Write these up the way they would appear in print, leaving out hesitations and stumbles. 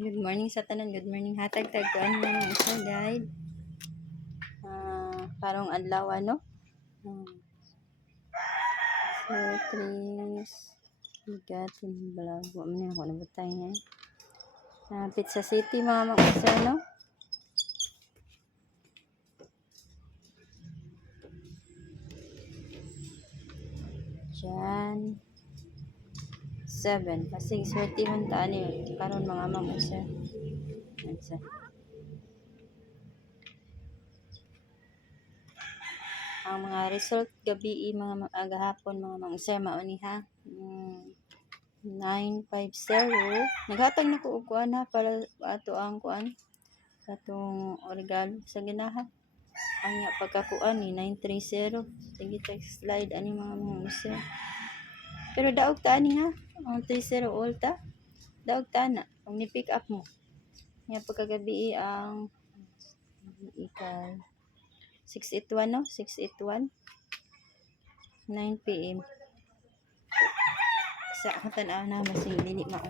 Good morning sa tanan, good morning. Hatag tagkuan na ng isa guide. Parang adlaw no. So please bigat yung balago mo ako nabutay niya. Pizza City mga mag-isa no. Diyan 7 kasi swerte man taan ni karon mga mag-isa. Ang mga result gabi mga agahapon mga mag-isa mao ni ha. 950 naghatag na ko og kuan ha para ato ang kuan atong regalo sa ginahan anya pagkakuan ni 930 sige text slide ani mga user pero daog ta ani ha ang 30 ulta daog ta na kung ni pick up mo nya pagkagabi ang ikay 681 no 681 9 PM sa katanaw na masing dili mao.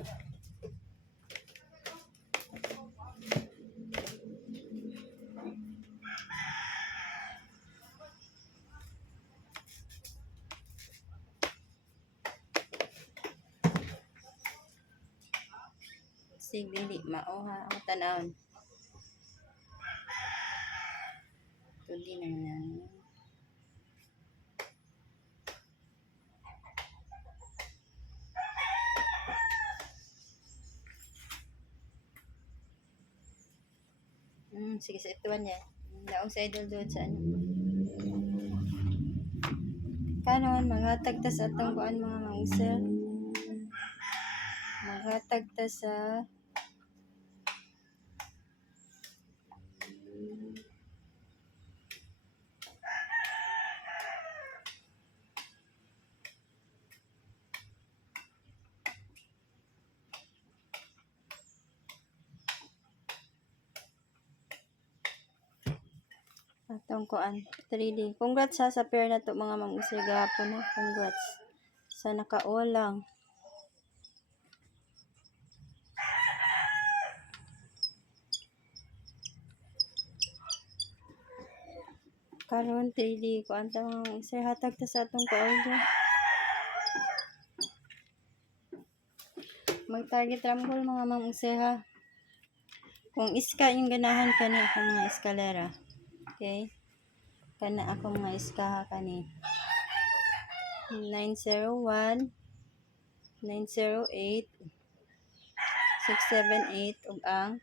Sig dili mao ha ang tanawon. Tudi na na. Sige sa ituan niya. Naong sa idol doon sa ano. Kanon, maghatag ta sa atong kuan mga mangsa. Maghatag ta sa atong kuan 3D. Congrats sa pair na to mga mangusay gahapon na. Congrats. Sa nakaulang. Karon 3D kuan ta mga mangusay hatag ta sa atong pa-order. Mag-target rumble mga mangusay ha. Kung iska yung ganahan kani ako mga eskalera. Okay? Kana ako mga iskaha kani 901 908 678 ug ang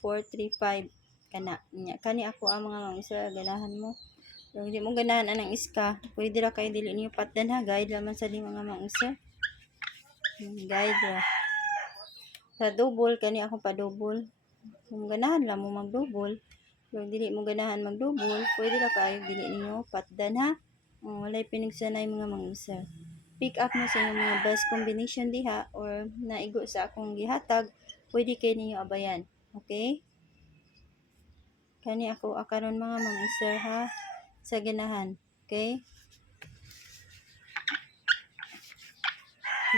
435 kana nya kani ako ang mga isa ganahan mo kung di mo ganahan anang iska pwede ra kay dili niyo patdan ha guide laman sa di mga mangsa guide ra sa double kani ako pa double kung ganahan lang mo mag double kung dili mo ganahan mag double pwede ra kayo dili niyo patdan ha. Walay pinigsanay mga mangusar. Pick up mo sa inyong mga best combination diha or naigo sa akong gihatag, pwede kayo ninyo abayan. Okay? Kani ako akaron mga mangusar ha sa ganahan. Okay?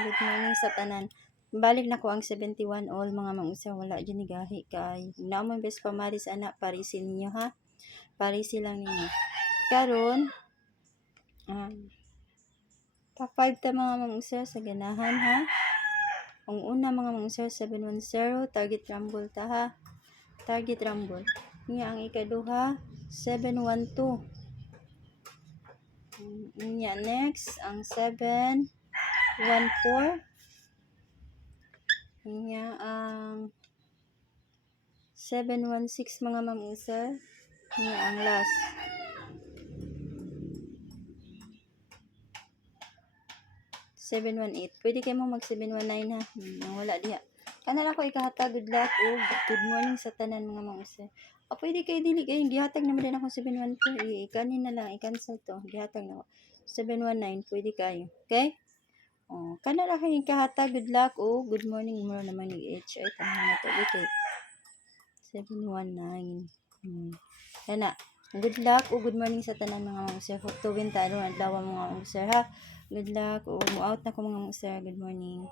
Good morning sa tanan. Balik na ko ang 71 all mga mangusar. Wala dyan ni gahi kay. Naman best pamaris anak, parisin niyo ha. Parisin lang ninyo. Karon, top 5 ta mga mangusar sa ganahan ha. Ang una mga mangusar 710 target rumble ta ha. Target rumble. Nya ang ikaduha 712. Nya next ang 714. Nya ang 716 mga mangusar. Nya ang last 718. Pwede kayo mo mag 719 ha. Wala diha. Kanala ko ikahatag good luck o good morning sa tanan mga mangusay. Pwede kayo dili kayo gihatag naman din ako 712. Ikanin na lang i-cancel to. Gihatag na ako 719. Pwede kayo. Okay? Kanala kayo ikahatag good luck o good morning mo naman ni HI tanan na to. Okay. 719. Kana. Good luck o good morning sa tanan mga mangusay. Hope to win tayo adlaw mga mangusay ha. Good luck. Out na ko mga sir. Good morning.